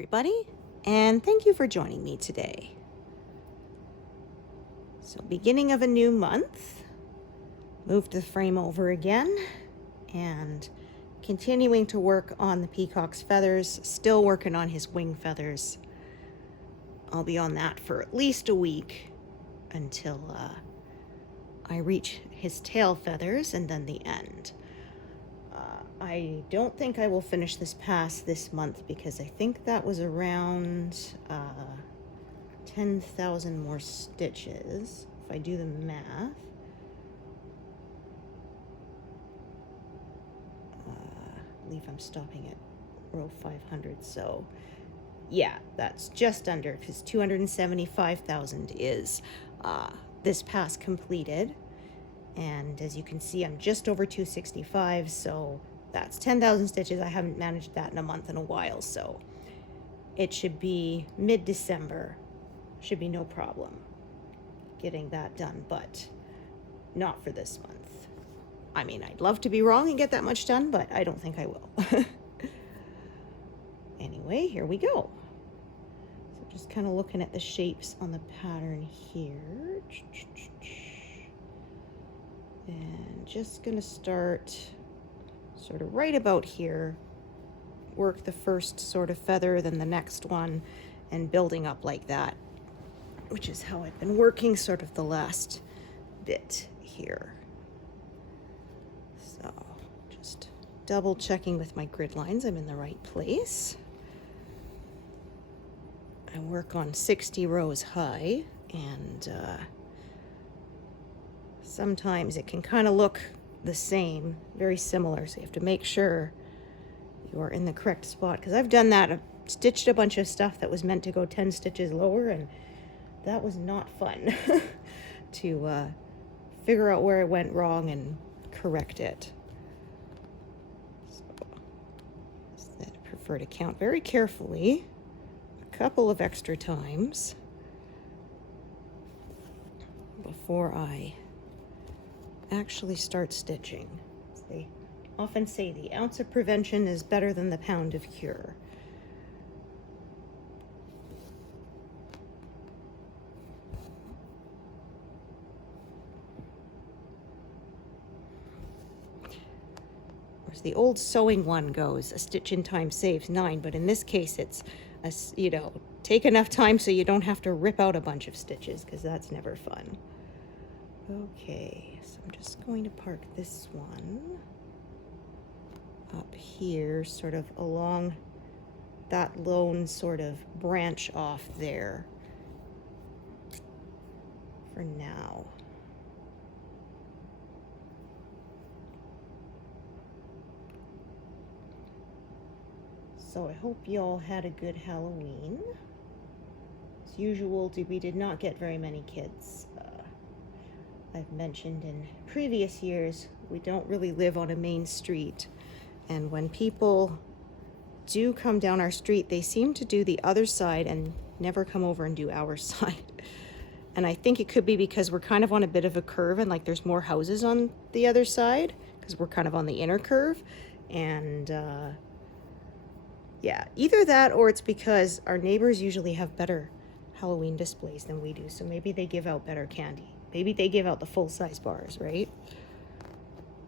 everybody, and thank you for joining me today. So, beginning of a new month, moved the frame over again, and continuing to work on the peacock's feathers, still working on his wing feathers. I'll be on that for at least a week until I reach his tail feathers and then the end. I don't think I will finish this pass this month because I think that was around 10,000 more stitches, if I do the math. I believe I'm stopping at row 500, so yeah, that's just under, because 275,000 is this pass completed. And as you can see, I'm just over 265, so that's 10,000 stitches. I haven't managed that in a month in a while, so it should be mid-December. Should be no problem getting that done, but not for this month. I mean, I'd love to be wrong and get that much done, but I don't think I will. Anyway, here we go. So just kind of looking at the shapes on the pattern here. And just gonna start sort of right about here, work the first sort of feather, then the next one, and building up like that, which is how I've been working sort of the last bit here. So just double checking with my grid lines I'm in the right place. I work on 60 rows high, and sometimes it can kind of look the same, very similar, so you have to make sure you're in the correct spot, because I've done that. I've stitched a bunch of stuff that was meant to go 10 stitches lower, and that was not fun to figure out where it went wrong and correct it. So I prefer to count very carefully a couple of extra times before I actually start stitching. They often say the ounce of prevention is better than the pound of cure. Whereas the old sewing one goes, a stitch in time saves 9, but in this case it's, take enough time so you don't have to rip out a bunch of stitches, because that's never fun. Okay, so I'm just going to park this one up here, sort of along that lone sort of branch off there for now. So I hope you all had a good Halloween. As usual, we did not get very many kids. I've mentioned in previous years, we don't really live on a main street. And when people do come down our street, they seem to do the other side and never come over and do our side. And I think it could be because we're kind of on a bit of a curve, and like there's more houses on the other side, because we're kind of on the inner curve. And yeah, either that, or it's because our neighbors usually have better Halloween displays than we do. So maybe they give out better candy. Maybe they give out the full-size bars, right?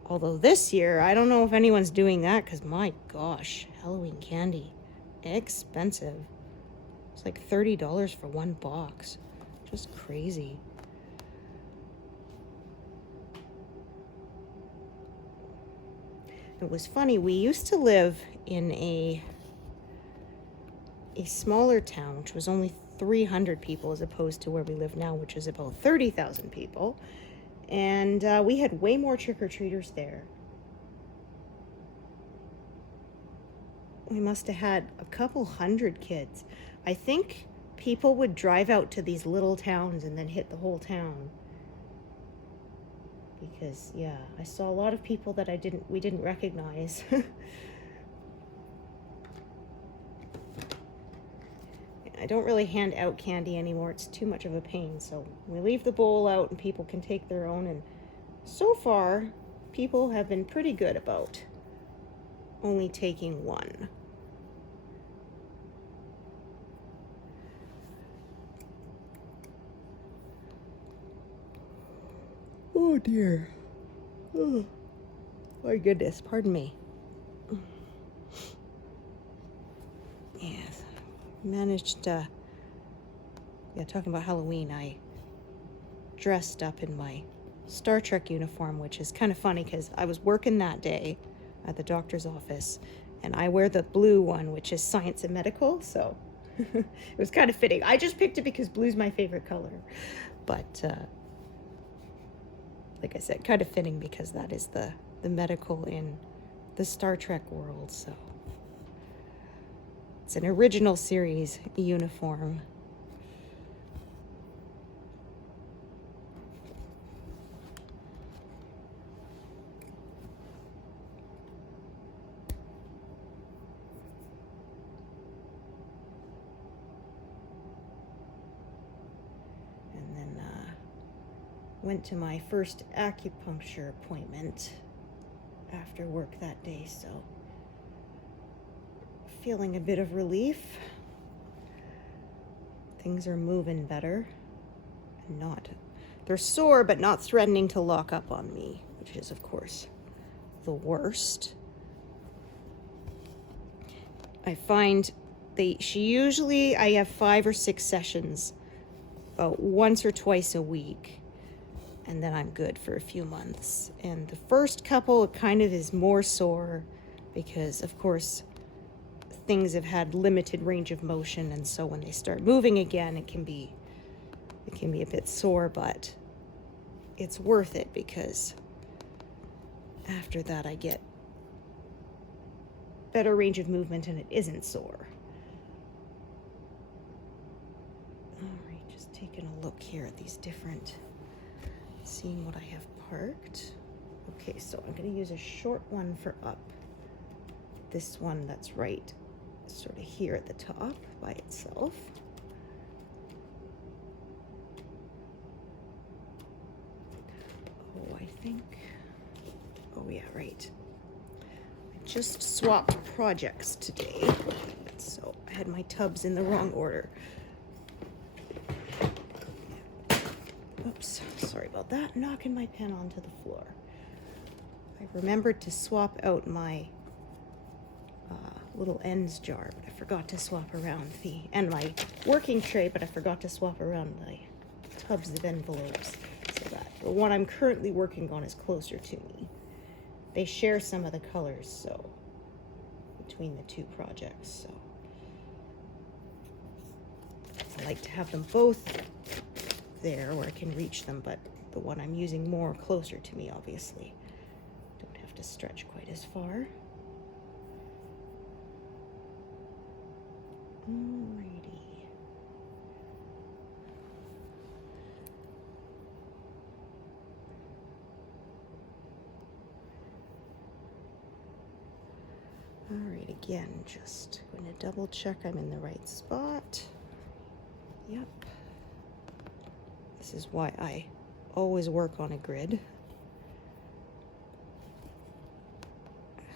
Although this year, I don't know if anyone's doing that, because my gosh, Halloween candy, expensive. It's like $30 for one box. Just crazy. It was funny, we used to live in a smaller town, which was only 300 people as opposed to where we live now, which is about 30,000 people. And we had way more trick-or-treaters there. We must have had a couple hundred kids. I think people would drive out to these little towns and then hit the whole town. Because, yeah, I saw a lot of people that we didn't recognize. I don't really hand out candy anymore. It's too much of a pain. So we leave the bowl out and people can take their own. And so far, people have been pretty good about only taking one. Oh dear. Oh, my goodness, pardon me. Yes, managed to, yeah, talking about Halloween, I dressed up in my Star Trek uniform, which is kind of funny because I was working that day at the doctor's office, and I wear the blue one, which is science and medical, so it was kind of fitting. I just picked it because blue's my favorite color, but like I said, kind of fitting because that is the medical in the Star Trek world, so it's an original series uniform. Went to my first acupuncture appointment after work that day, so feeling a bit of relief. Things are moving better. They're sore, but not threatening to lock up on me, which is, of course, the worst. I find I have 5 or 6 sessions about once or twice a week. And then I'm good for a few months. And the first couple, it kind of is more sore because, of course, things have had limited range of motion. And so when they start moving again, it can be a bit sore, but it's worth it because after that I get better range of movement and it isn't sore. All right, just taking a look here at these different... seeing what I have parked. Okay, so I'm going to use a short one for up. This one that's right sort of here at the top by itself. Oh, oh yeah, right. I just swapped projects today, so I had my tubs in the wrong order. Oops, sorry about that. Knocking my pen onto the floor. I remembered to swap out my little ends jar, but I forgot to swap around and my working tray, but I forgot to swap around my tubs of envelopes so that the one I'm currently working on is closer to me. They share some of the colors, so between the two projects, so I like to have them both there where I can reach them, but the one I'm using more closer to me, obviously. Don't have to stretch quite as far. Alrighty. Alright, again, just going to double check I'm in the right spot. Yep. This is why I always work on a grid. It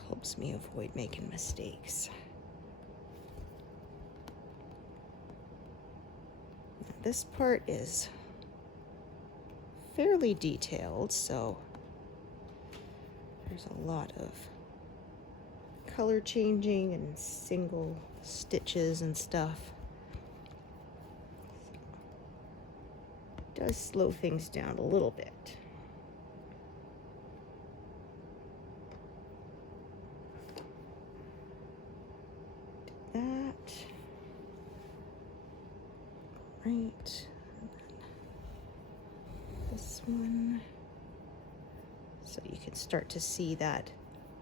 helps me avoid making mistakes. Now, this part is fairly detailed, so there's a lot of color changing and single stitches and stuff. Does slow things down a little bit. That. Right. This one. So you can start to see that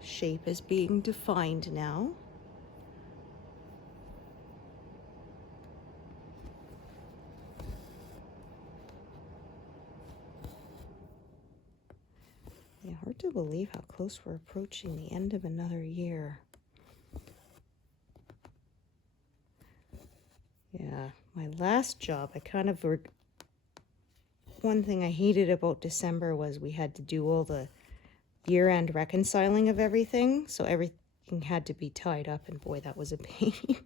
shape is being defined now. Yeah, hard to believe how close we're approaching the end of another year. Yeah, my last job, one thing I hated about December was we had to do all the year-end reconciling of everything, so everything had to be tied up, and boy, that was a pain.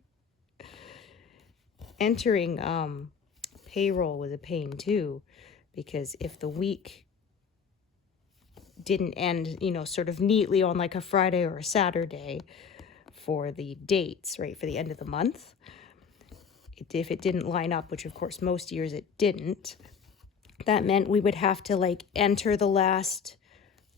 Entering payroll was a pain too, because if the week didn't end, you know, sort of neatly on like a Friday or a Saturday for the dates, right, for the end of the month. If it didn't line up, which of course most years it didn't, that meant we would have to like enter the last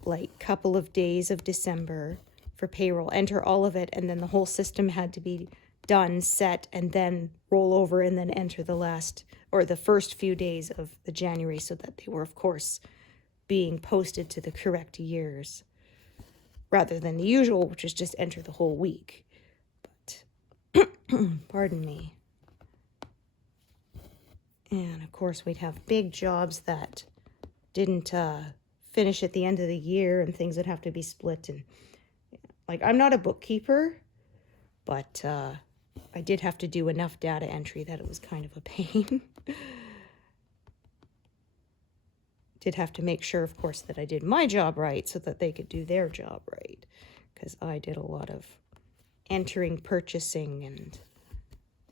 like couple of days of December for payroll, enter all of it, and then the whole system had to be done, set, and then roll over and then enter the last or the first few days of the January, so that they were of course being posted to the correct years rather than the usual, which is just enter the whole week. But pardon me. And of course we'd have big jobs that didn't finish at the end of the year, and things would have to be split. And like, I'm not a bookkeeper, but I did have to do enough data entry that it was kind of a pain. Did have to make sure, of course, that I did my job right so that they could do their job right, because I did a lot of entering, purchasing, and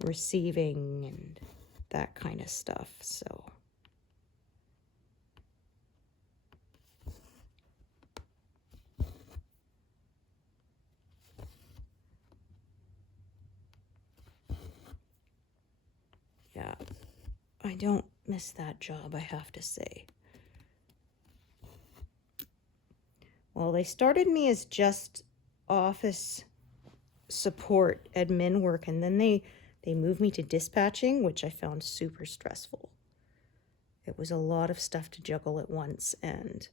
receiving, and that kind of stuff. So yeah, I don't miss that job, I have to say. Well, they started me as just office support admin work, and then they moved me to dispatching, which I found super stressful. It was a lot of stuff to juggle at once, and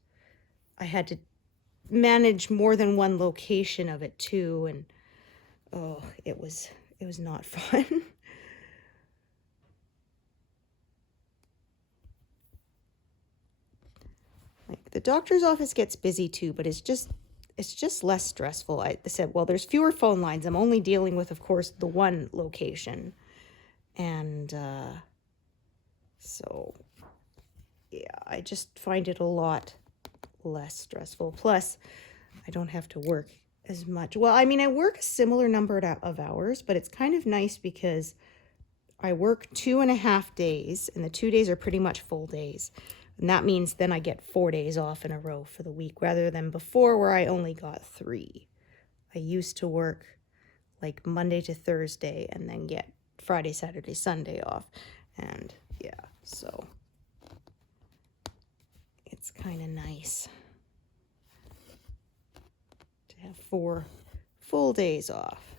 I had to manage more than one location of it too, and oh, it was not fun. Like, the doctor's office gets busy too, but it's just less stressful. I said, well, there's fewer phone lines. I'm only dealing with, of course, the one location. And so, yeah, I just find it a lot less stressful. Plus, I don't have to work as much. Well, I mean, I work a similar number of hours, but it's kind of nice because I work 2.5 days, and the 2 days are pretty much full days. And that means then I get 4 days off in a row for the week, rather than before where I only got 3. I used to work like Monday to Thursday and then get Friday, Saturday, Sunday off. And yeah, so it's kind of nice to have 4 full days off.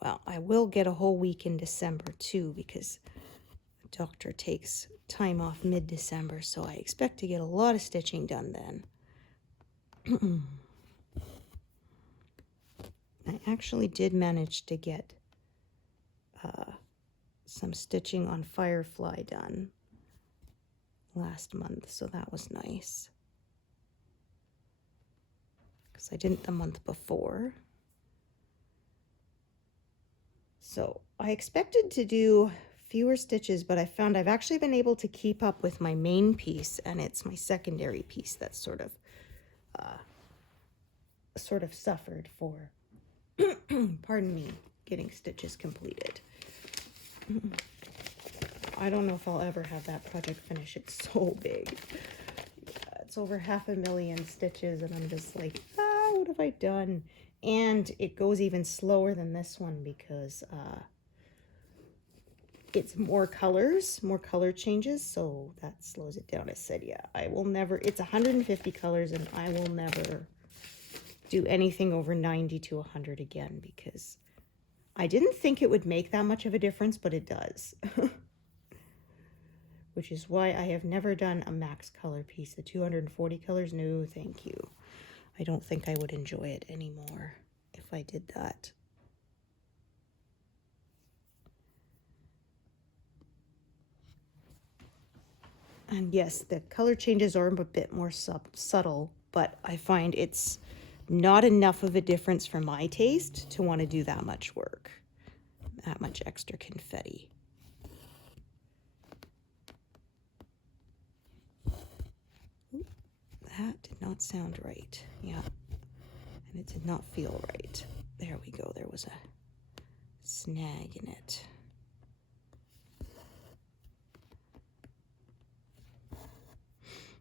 Well, I will get a whole week in December too, because the doctor takes time off mid-December, so I expect to get a lot of stitching done then. I actually did manage to get some stitching on Firefly done last month, so that was nice, because I didn't the month before. So I expected to do fewer stitches, but I found I've actually been able to keep up with my main piece, and it's my secondary piece that's sort of suffered for, pardon me, getting stitches completed. I don't know if I'll ever have that project finished. It's so big. Yeah, it's over 500,000 stitches, and I'm just like, what have I done? And it goes even slower than this one because it's more colors, more color changes, so that slows it down. I said, yeah, I will never, it's 150 colors, and I will never do anything over 90 to 100 again, because I didn't think it would make that much of a difference, but it does. Which is why I have never done a max color piece. The 240 colors, no thank you. I don't think I would enjoy it anymore if I did that. And yes, the color changes are a bit more subtle, but I find it's not enough of a difference for my taste to want to do that much work, that much extra confetti. That did not sound right. Yeah. And it did not feel right. There we go. There was a snag in it.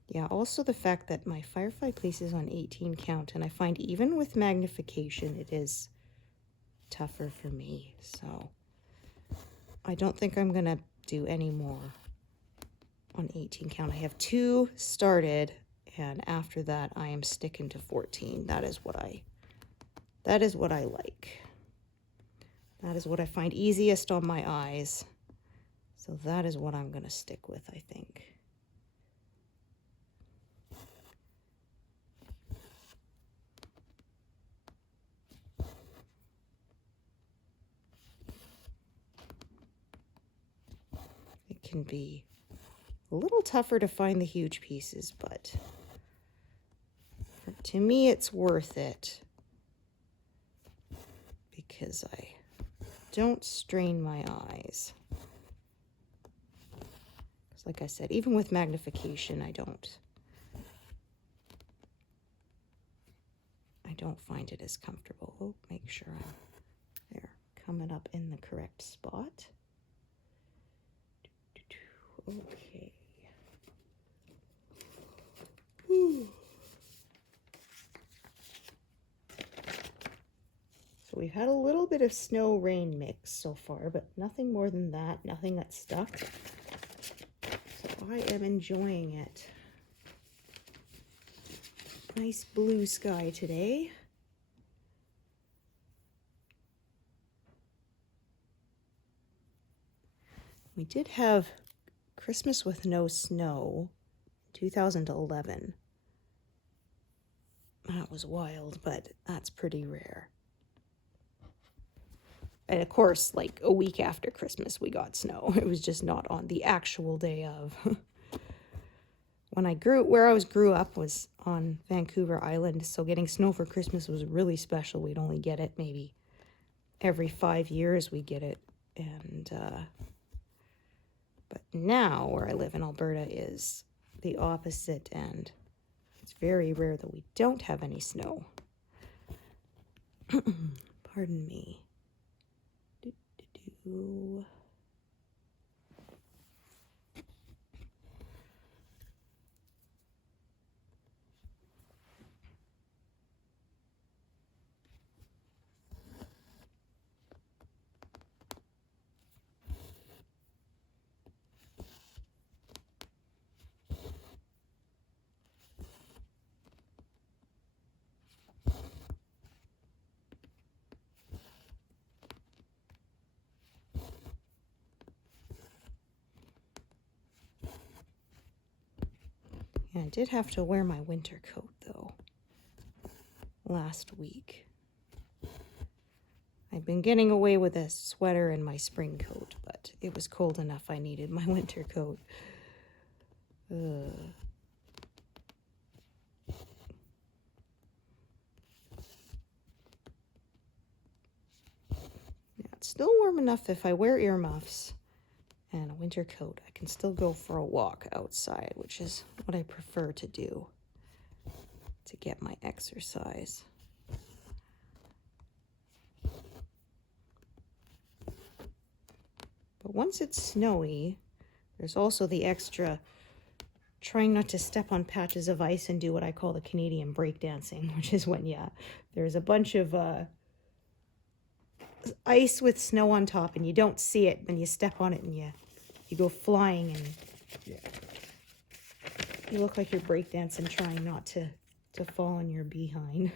Yeah, also the fact that my firefly piece is on 18 count, and I find even with magnification it is tougher for me. So I don't think I'm gonna do any more on 18 count. I have 2 started, and after that I am sticking to 14. That is what I like. That is what I find easiest on my eyes. So that is what I'm gonna stick with, I think. It can be a little tougher to find the huge pieces, but to me it's worth it because I don't strain my eyes. Because like I said, even with magnification, I don't find it as comfortable. Oh, make sure I'm there, coming up in the correct spot. Okay. Whew. So we've had a little bit of snow rain mix so far, but nothing more than that, nothing that stuck. So I am enjoying it. Nice blue sky today. We did have Christmas with no snow in 2011. That was wild, but that's pretty rare. And of course, like a week after Christmas, we got snow. It was just not on the actual day of. Where I grew up was on Vancouver Island, so getting snow for Christmas was really special. We'd only get it maybe every 5 years we get it. And but now where I live in Alberta is the opposite, and it's very rare that we don't have any snow. Pardon me. Yeah, I did have to wear my winter coat though last week. I've been getting away with a sweater and my spring coat, but it was cold enough I needed my winter coat. Yeah, it's still warm enough if I wear earmuffs and a winter coat. I can still go for a walk outside, which is what I prefer to do to get my exercise. But once it's snowy, there's also the extra trying not to step on patches of ice and do what I call the Canadian breakdancing, which is when, there's a bunch of ice with snow on top and you don't see it, and you step on it and you go flying, and you look like you're breakdancing trying not to fall on your behind.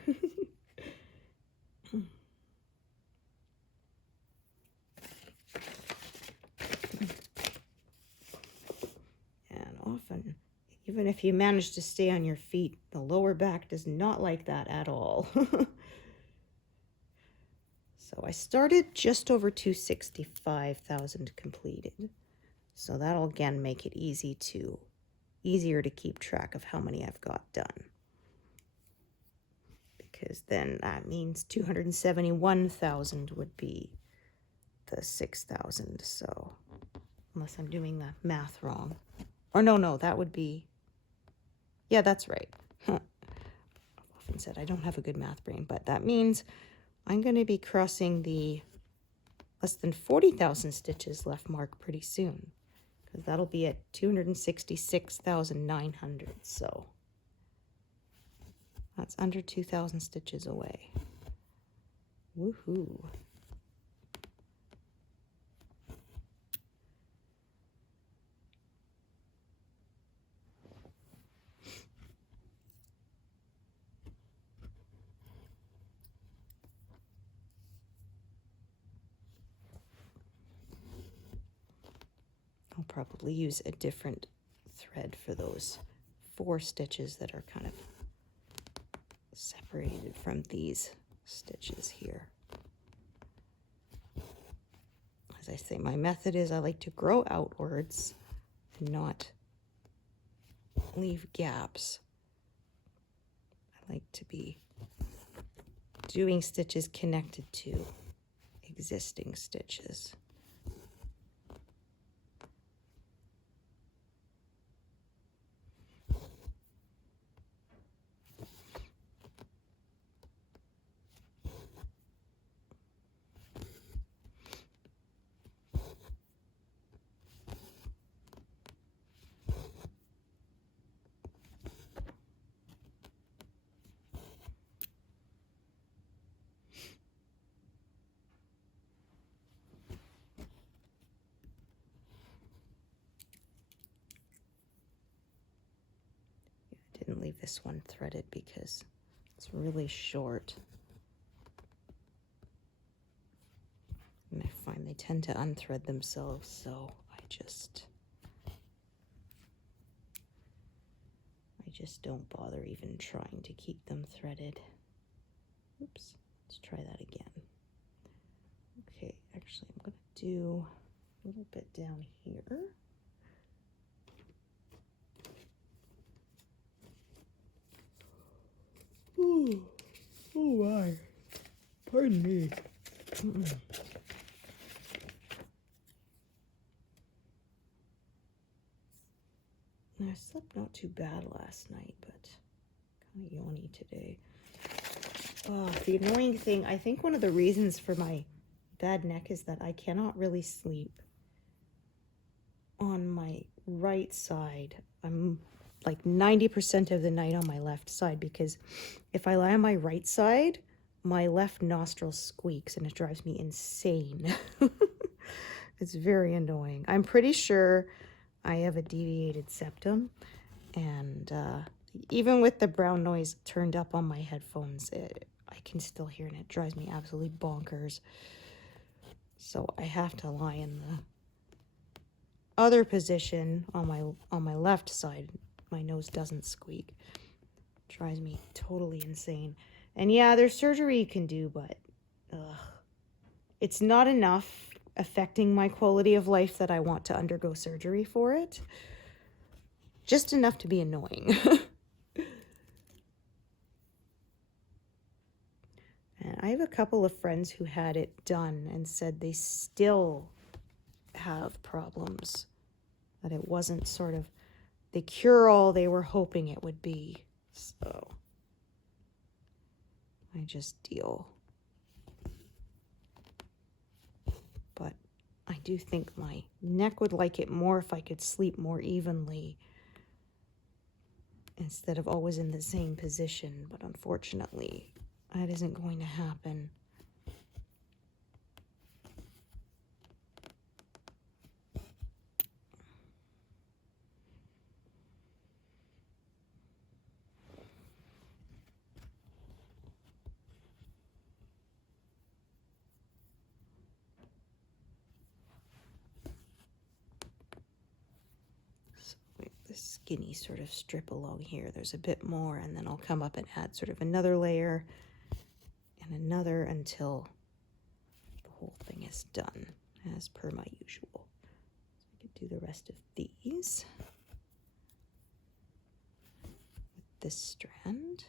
And often, even if you manage to stay on your feet, the lower back does not like that at all. So I started just over 265,000 completed. So that'll again make it easier to keep track of how many I've got done. Because then that means 271,000 would be the 6,000. So unless I'm doing the math wrong. Or no, that would be, yeah, that's right. I've often said I don't have a good math brain, but that means I'm going to be crossing the less than 40,000 stitches left mark pretty soon. because that'll be at 266,900. So that's under 2,000 stitches away. Woohoo. I'll probably use a different thread for those 4 stitches that are kind of separated from these stitches here. As I say, my method is I like to grow outwards and not leave gaps. I like to be doing stitches connected to existing stitches. Didn't leave this one threaded because it's really short. And I find they tend to unthread themselves, so I just don't bother even trying to keep them threaded. Oops, let's try that again. Okay, actually I'm gonna do a little bit down here. Ooh, oh my, pardon me. I slept not too bad last night, but kind of yawny today. Oh, the annoying thing, I think one of the reasons for my bad neck is that I cannot really sleep on my right side. I'm like 90% of the night on my left side, because if I lie on my right side, my left nostril squeaks and it drives me insane. It's very annoying. I'm pretty sure I have a deviated septum, and even with the brown noise turned up on my headphones, I can still hear it, and it drives me absolutely bonkers. So I have to lie in the other position on my left side. My nose doesn't squeak. It drives me totally insane. And yeah, there's surgery you can do, but it's not enough affecting my quality of life that I want to undergo surgery for it. Just enough to be annoying. And I have a couple of friends who had it done and said they still have problems, that it wasn't sort of the cure-all they were hoping it would be. So I just deal. But I do think my neck would like it more if I could sleep more evenly instead of always in the same position. But unfortunately, that isn't going to happen. This skinny sort of strip along here, there's a bit more, and then I'll come up and add sort of another layer and another until the whole thing is done, as per my usual. So I could do the rest of these with this strand.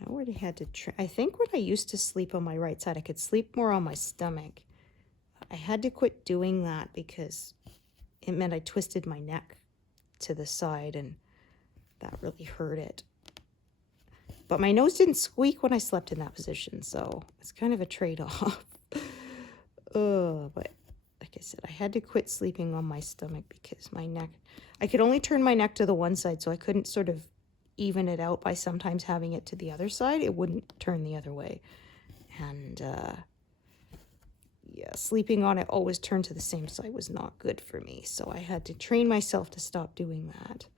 I already had to I think when I used to sleep on my right side, I could sleep more on my stomach. I had to quit doing that because it meant I twisted my neck to the side, and that really hurt it. But my nose didn't squeak when I slept in that position, so it's kind of a trade-off. But like I said, I had to quit sleeping on my stomach because my neck, I could only turn my neck to the one side, so I couldn't sort of even it out by sometimes having it to the other side. It wouldn't turn the other way. And yeah, sleeping on it always turned to the same side was not good for me. So I had to train myself to stop doing that.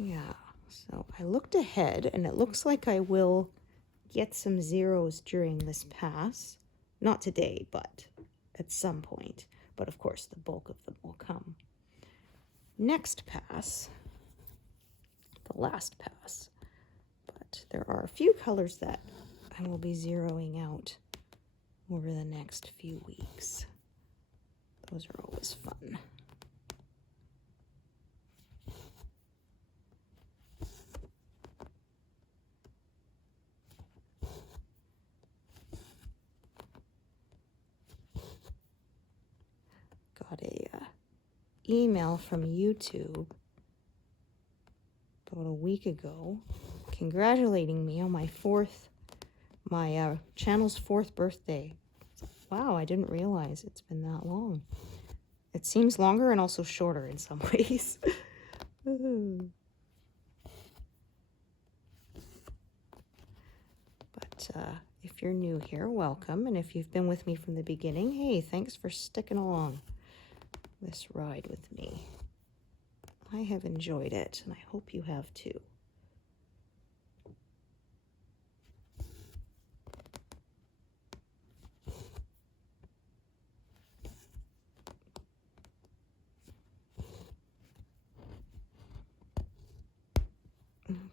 Yeah, so I looked ahead, and it looks like I will get some zeros during this pass. Not today, but at some point. But of course, the bulk of them will come next pass, the last pass. But there are a few colors that I will be zeroing out over the next few weeks. Those are always fun. Got a email from YouTube about a week ago congratulating me on my channel's 4th birthday. Wow, I didn't realize it's been that long. It seems longer and also shorter in some ways. But if you're new here, welcome. And if you've been with me from the beginning, hey, thanks for sticking along this ride with me. I have enjoyed it, and I hope you have too.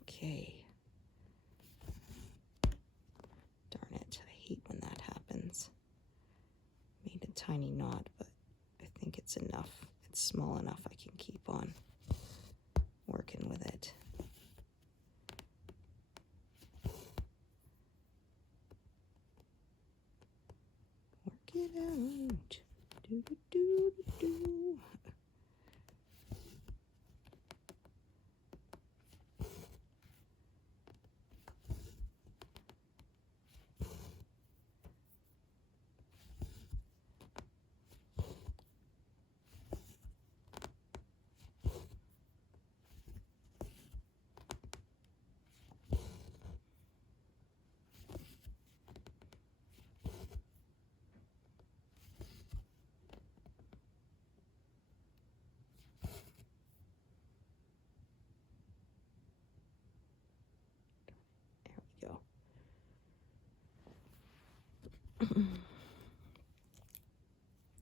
Okay. Darn it, I hate when that happens. Made a tiny knot, but I think it's enough. It's small enough I can keep on working with it. Work it out. Do, do, do, do, do. Go.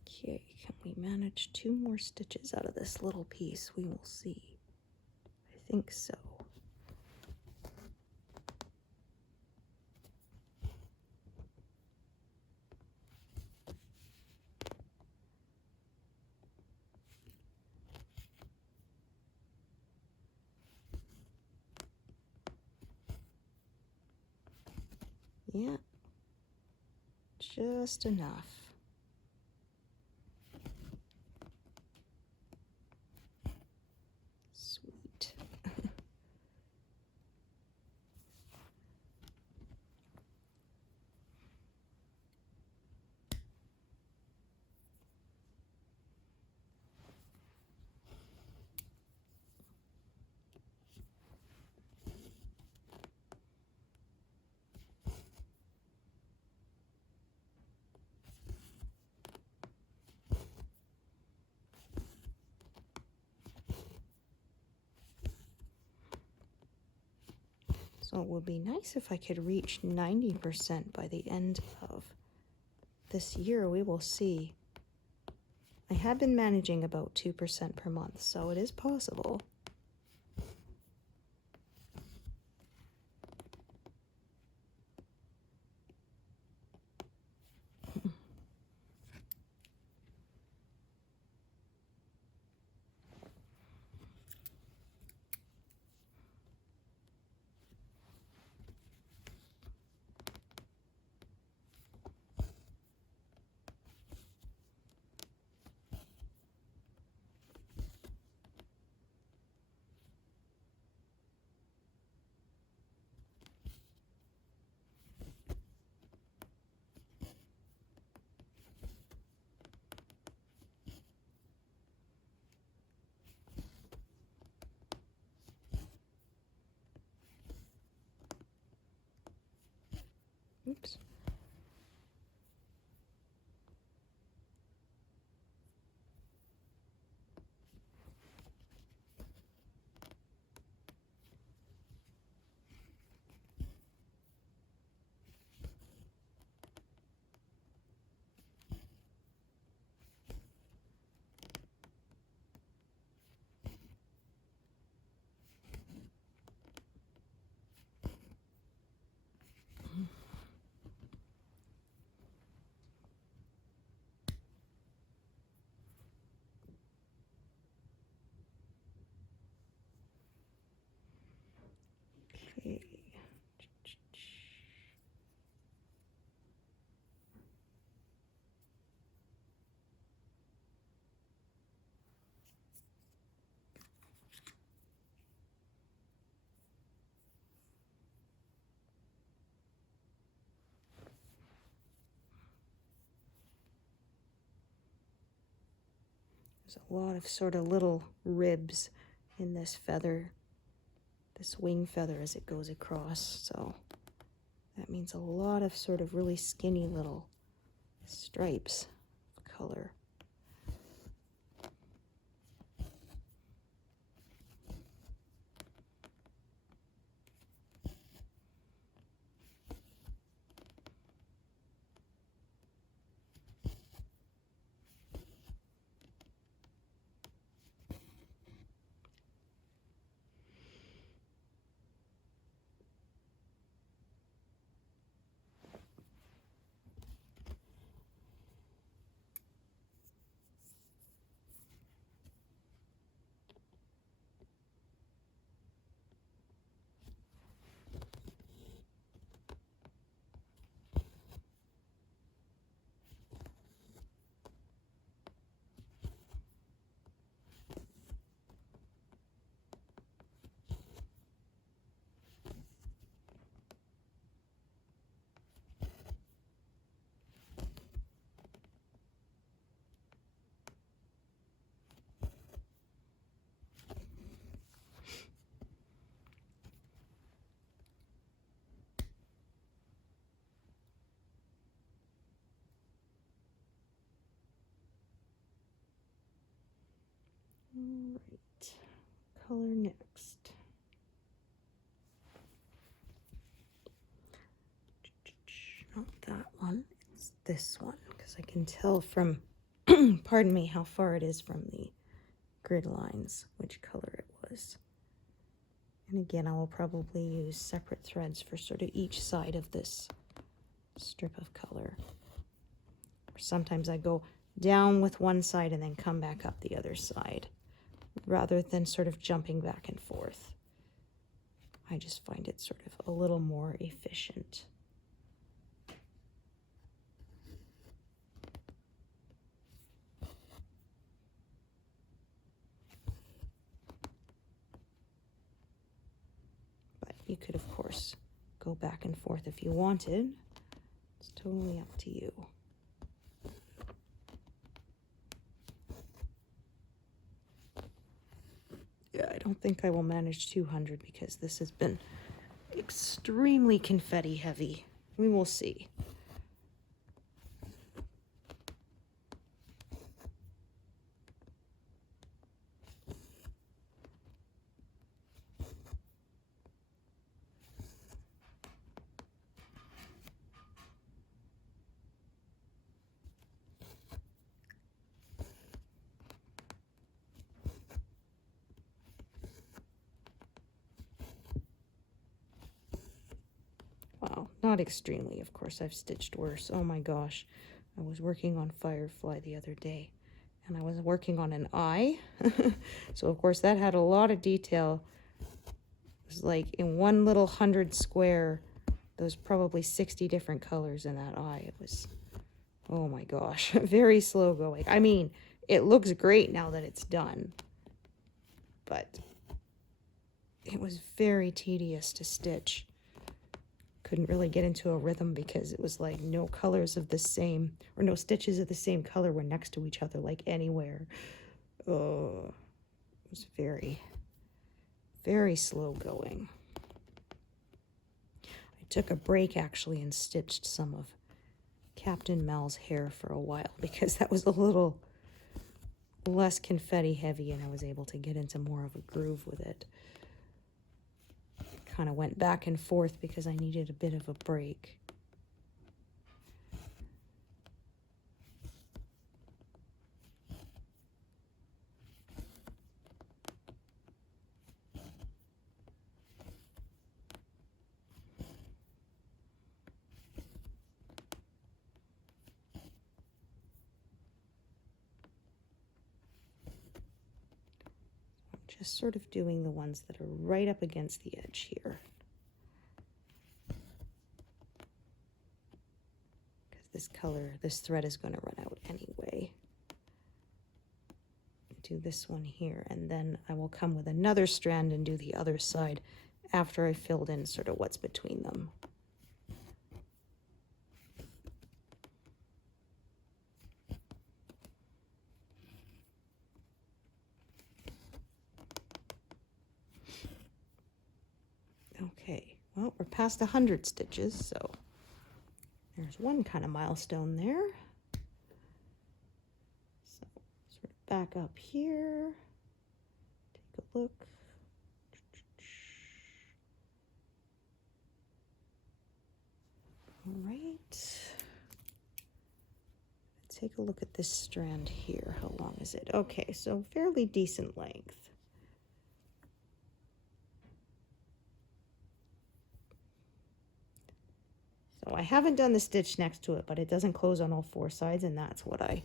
Okay, can we manage 2 more stitches out of this little piece? We will see. I think so. Yeah, just enough. Sweet. So it would be nice if I could reach 90% by the end of this year. We will see. I have been managing about 2% per month, so it is possible. Oops. Okay. There's a lot of sort of little ribs in this feather, this wing feather as it goes across, so that means a lot of sort of really skinny little stripes of color. All right, color next. Not that one, it's this one, because I can tell from, pardon me, how far it is from the grid lines, which color it was. And again, I will probably use separate threads for sort of each side of this strip of color. Or sometimes I go down with one side and then come back up the other side, rather than sort of jumping back and forth. I just find it sort of a little more efficient. But you could, of course, go back and forth if you wanted. It's totally up to you. Yeah, I don't think I will manage 200 because this has been extremely confetti heavy. We will see. Not extremely, of course. I've stitched worse. Oh my gosh. I was working on Firefly the other day, and I was working on an eye. So, of course, that had a lot of detail. It was like in one little 100 square, there's probably 60 different colors in that eye. It was, oh my gosh, very slow going. I mean, it looks great now that it's done, but it was very tedious to stitch. Couldn't really get into a rhythm because it was like no colors of the same, or no stitches of the same color were next to each other, like anywhere. Oh, it was very, very slow going. I took a break actually and stitched some of Captain Mal's hair for a while because that was a little less confetti heavy and I was able to get into more of a groove with it. Kind of went back and forth because I needed a bit of a break. Just sort of doing the ones that are right up against the edge here. Because this thread is going to run out anyway. Do this one here, and then I will come with another strand and do the other side after I filled in sort of what's between them. Okay, well, we're past 100 stitches, so there's one kind of milestone there. So sort of back up here, take a look. All right. Take a look at this strand here. How long is it? Okay, so fairly decent length. So I haven't done the stitch next to it, but it doesn't close on all four sides, and that's what I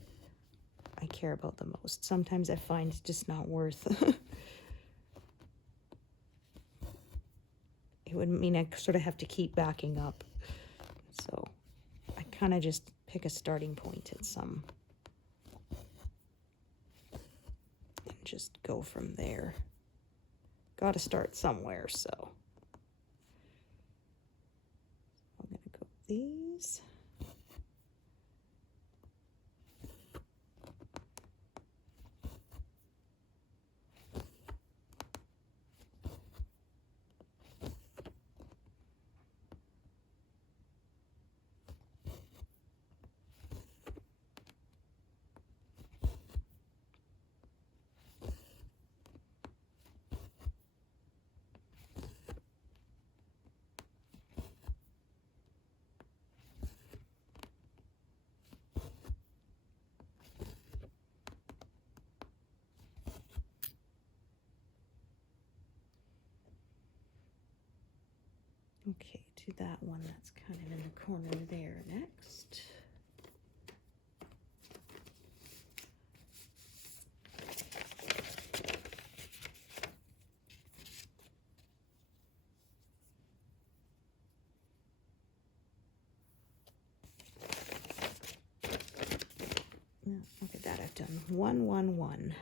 care about the most. Sometimes I find it's just not worth. It would mean I sort of have to keep backing up. So I kind of just pick a starting point at some and just go from there. Got to start somewhere, so I'm going to go with these. Okay, do that one that's kind of in the corner there next. Now, look at that, I've done 1, 1, 1.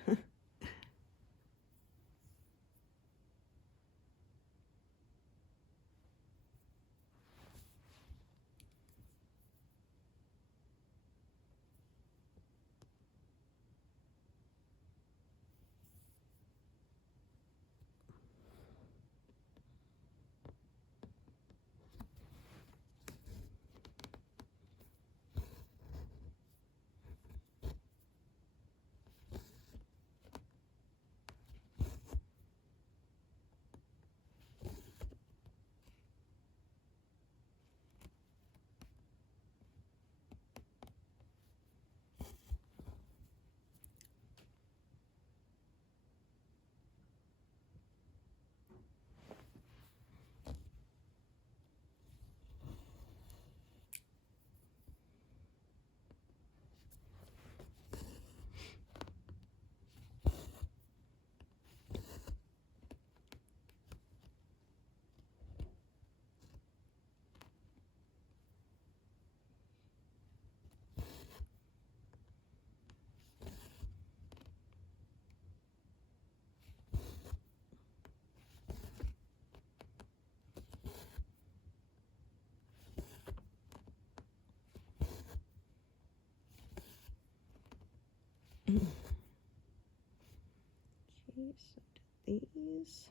these.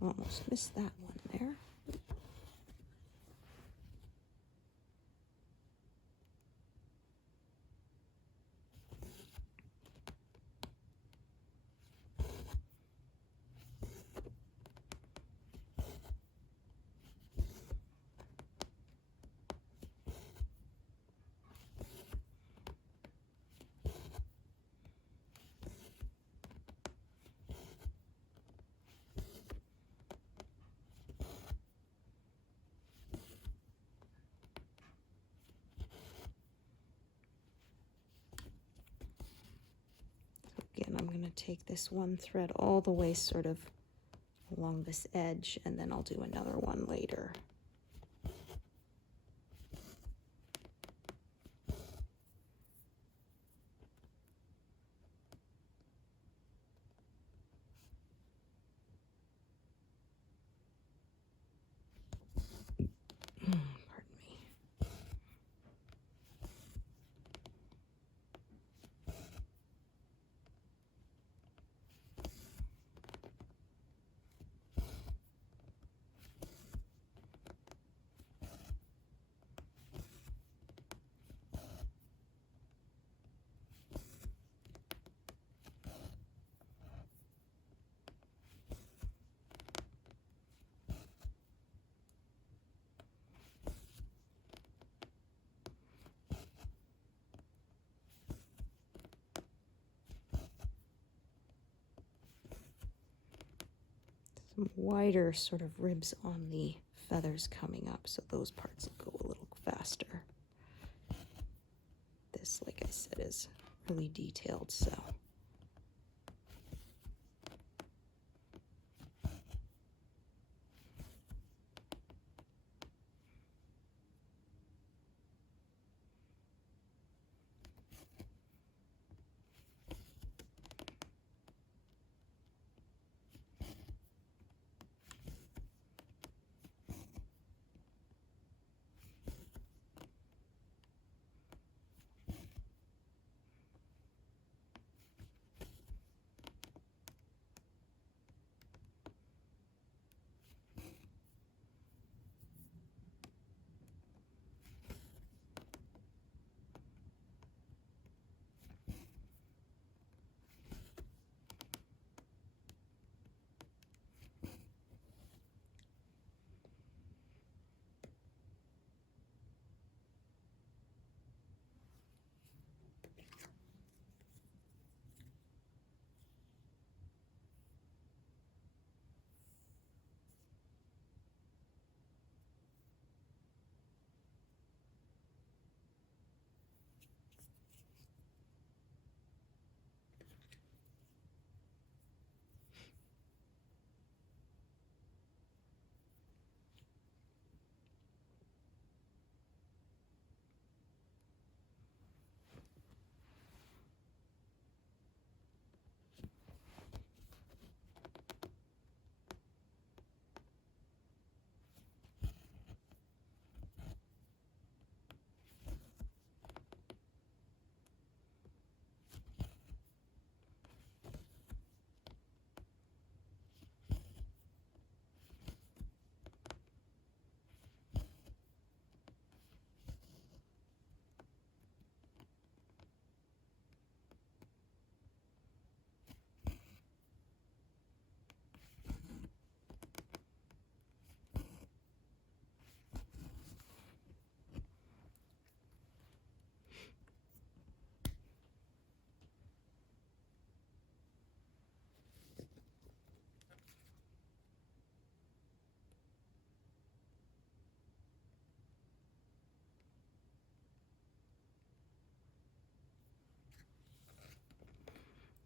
Almost missed that one there. Again, I'm going to take this one thread all the way sort of along this edge, and then I'll do another one later. Pardon me. Some wider sort of ribs on the feathers coming up, so those parts will go a little faster. This, like I said, is really detailed, so.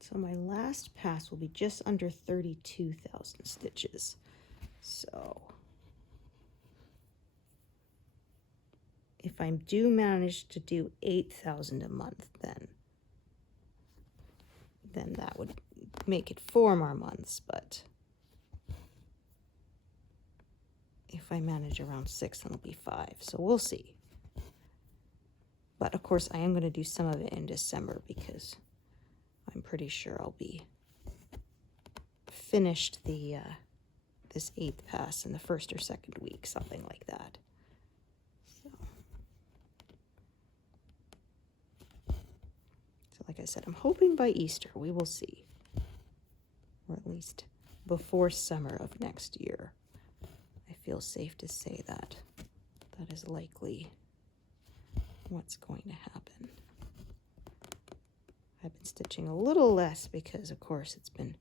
So my last pass will be just under 32,000 stitches. So if I do manage to do 8,000 a month, then then that would make it 4 more months, but if I manage around 6, then it'll be 5, so we'll see. But of course, I am going to do some of it in December because I'm pretty sure I'll be finished the this 8th pass in the 1st or 2nd week, something like that. So like I said, I'm hoping by Easter. We will see. Or at least before summer of next year. I feel safe to say that. That is likely what's going to happen. I've been stitching a little less because, of course, it's been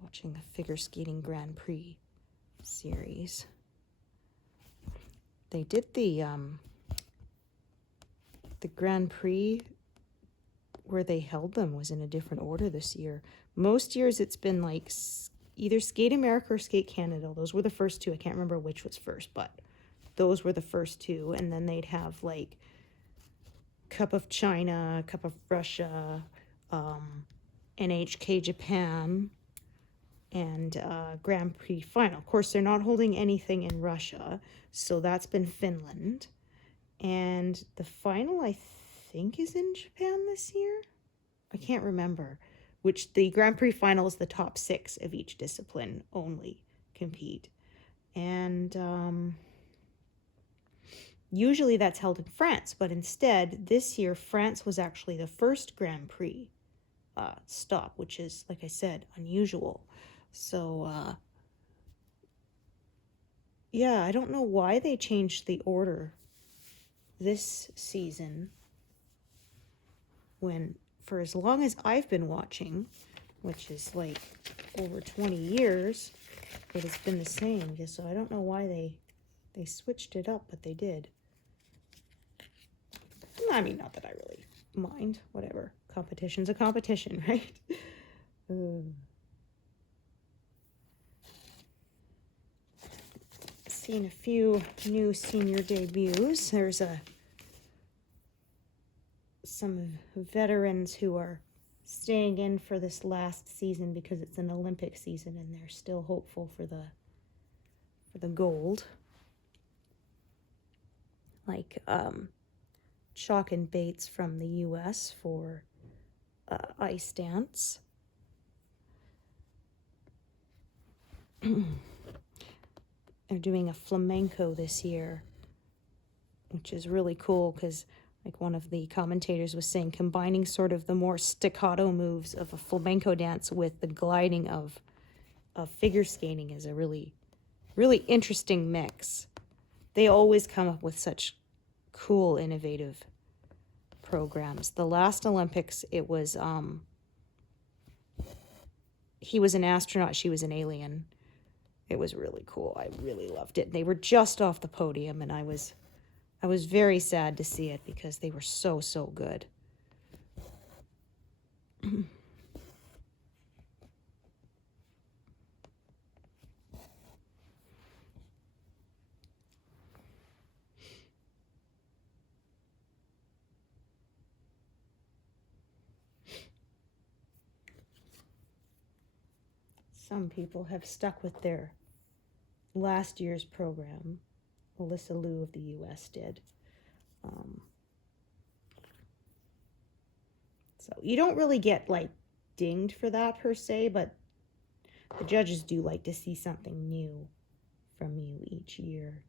watching the figure skating Grand Prix series. They did the Grand Prix where they held them was in a different order this year. Most years it's been like either Skate America or Skate Canada. Those were the first two. I can't remember which was first, but those were the first two. And then they'd have like Cup of China, Cup of Russia, NHK Japan, and Grand Prix final. Of course, they're not holding anything in Russia, so that's been Finland. And the final, I think, is in Japan this year. I can't remember. Which the Grand Prix final is the top 6 of each discipline only compete. And usually that's held in France, but instead this year France was actually the first Grand Prix stop, which is, like I said, unusual. So yeah, I don't know why they changed the order this season when, for as long as I've been watching, which is like over 20 years, it has been the same. So I don't know why they switched it up, but they did. I mean, not that I really mind. Whatever. Competition's a competition, right? Seen a few new senior debuts. There's some veterans who are staying in for this last season because it's an Olympic season and they're still hopeful for the gold. Like Chalk and Bates from the US for ice dance. They're doing a flamenco this year, which is really cool because, like one of the commentators was saying, combining sort of the more staccato moves of a flamenco dance with the gliding of figure skating is a really, really interesting mix. They always come up with such cool, innovative programs. The last Olympics, it was, he was an astronaut, she was an alien. It was really cool. I really loved it. They were just off the podium, and I was very sad to see it because they were so good. Some people have stuck with their last year's program. Alyssa Liu of the US did. So you don't really get like dinged for that per se, but the judges do like to see something new from you each year.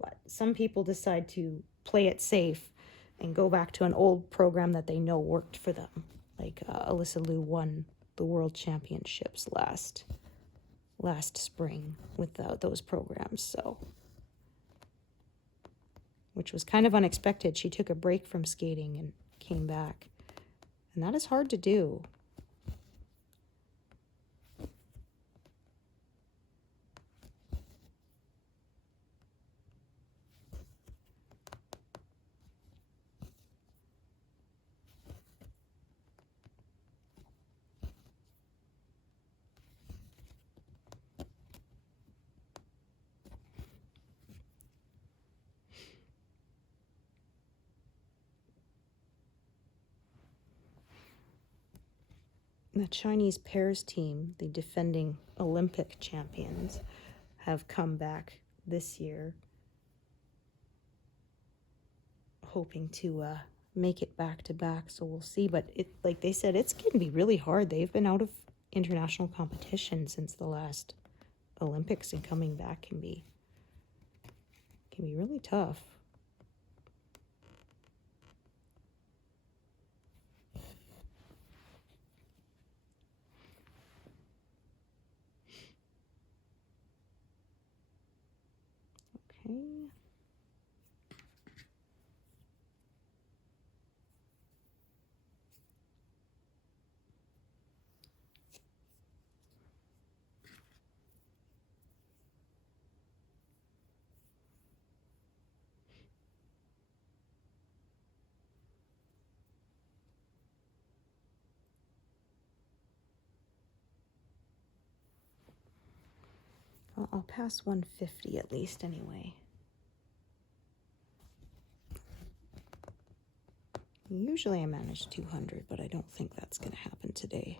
But some people decide to play it safe and go back to an old program that they know worked for them. Like Alyssa Liu won the World Championships last spring with those programs, so, which was kind of unexpected. She took a break from skating and came back, and that is hard to do. The Chinese pairs team, the defending Olympic champions, have come back this year, hoping to make it back to back. So we'll see. But it, like they said, it's going to be really hard. They've been out of international competition since the last Olympics, and coming back can be really tough. Okay. I'll pass 150 at least anyway. Usually I manage 200, but I don't think that's going to happen today.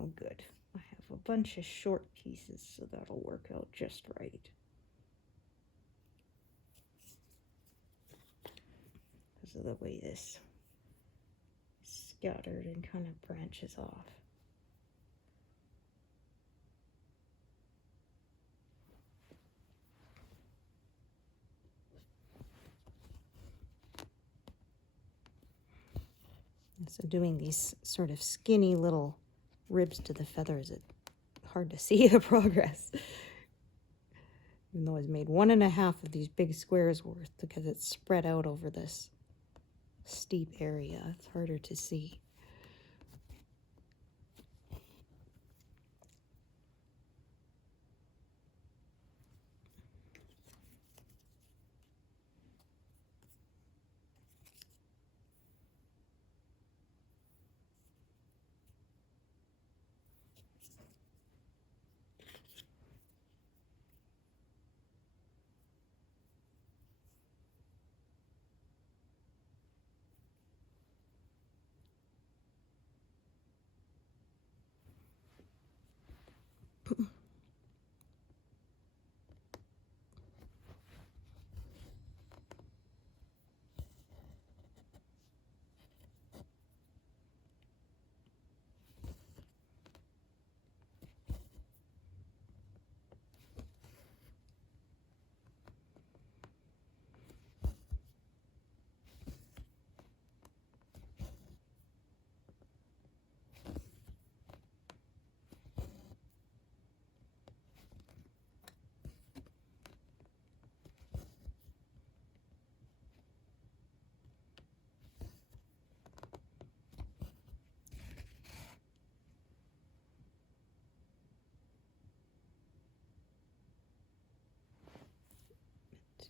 Oh, good. I have a bunch of short pieces, so that'll work out just right. Because of the way this is scattered and kind of branches off. So doing these sort of skinny little ribs to the feathers, it's hard to see the progress. Even though I've made 1.5 of these big squares worth, because it's spread out over this steep area, it's harder to see.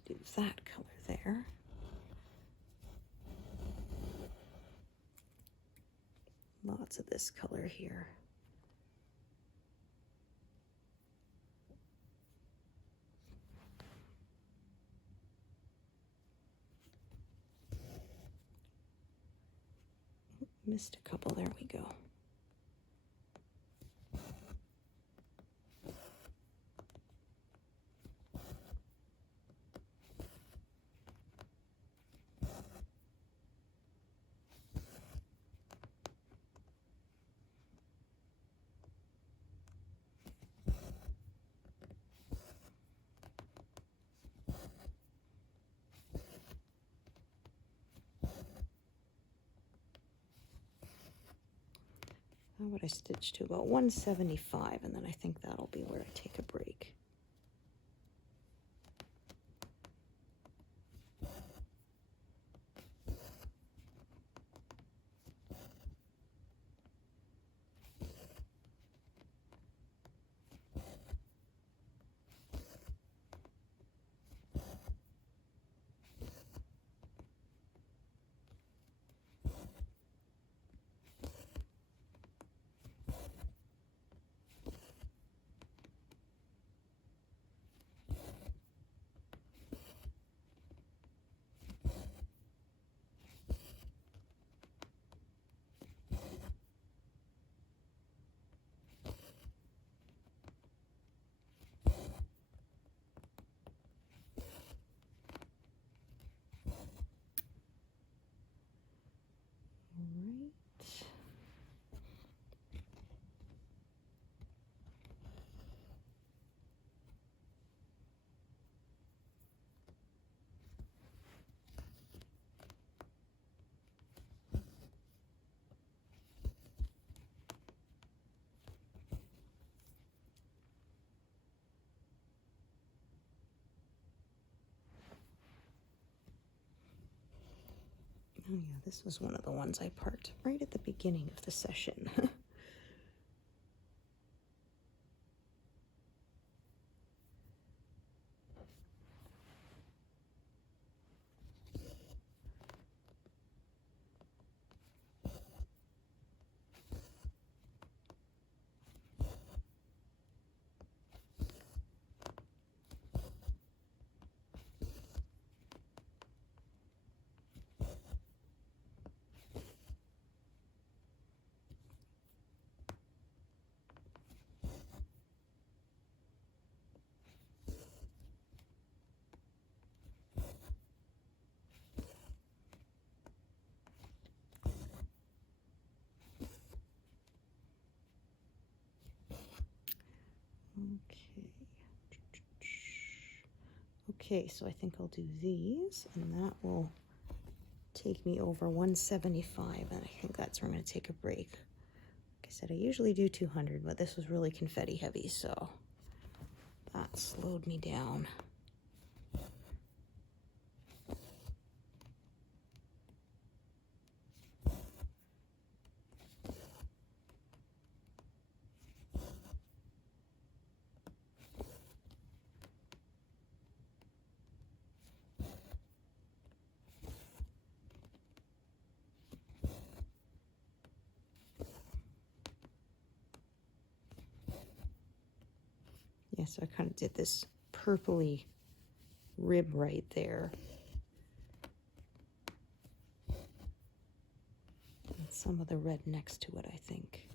do that color there. Lots of this color here. Missed a couple, there we go. How would I stitch to about 175, and then I think that'll be where I take a break. Oh yeah, this was one of the ones I parked right at the beginning of the session. Okay, so I think I'll do these, and that will take me over 175, and I think that's where I'm going to take a break. Like I said, I usually do 200, but this was really confetti heavy, so that slowed me down. Yeah, so I kind of did this purpley rib right there. And some of the red next to it, I think.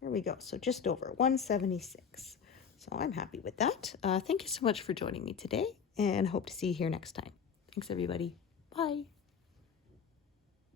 There we go. So just over 176. So I'm happy with that. Thank you so much for joining me today, and hope to see you here next time. Thanks, everybody. Bye.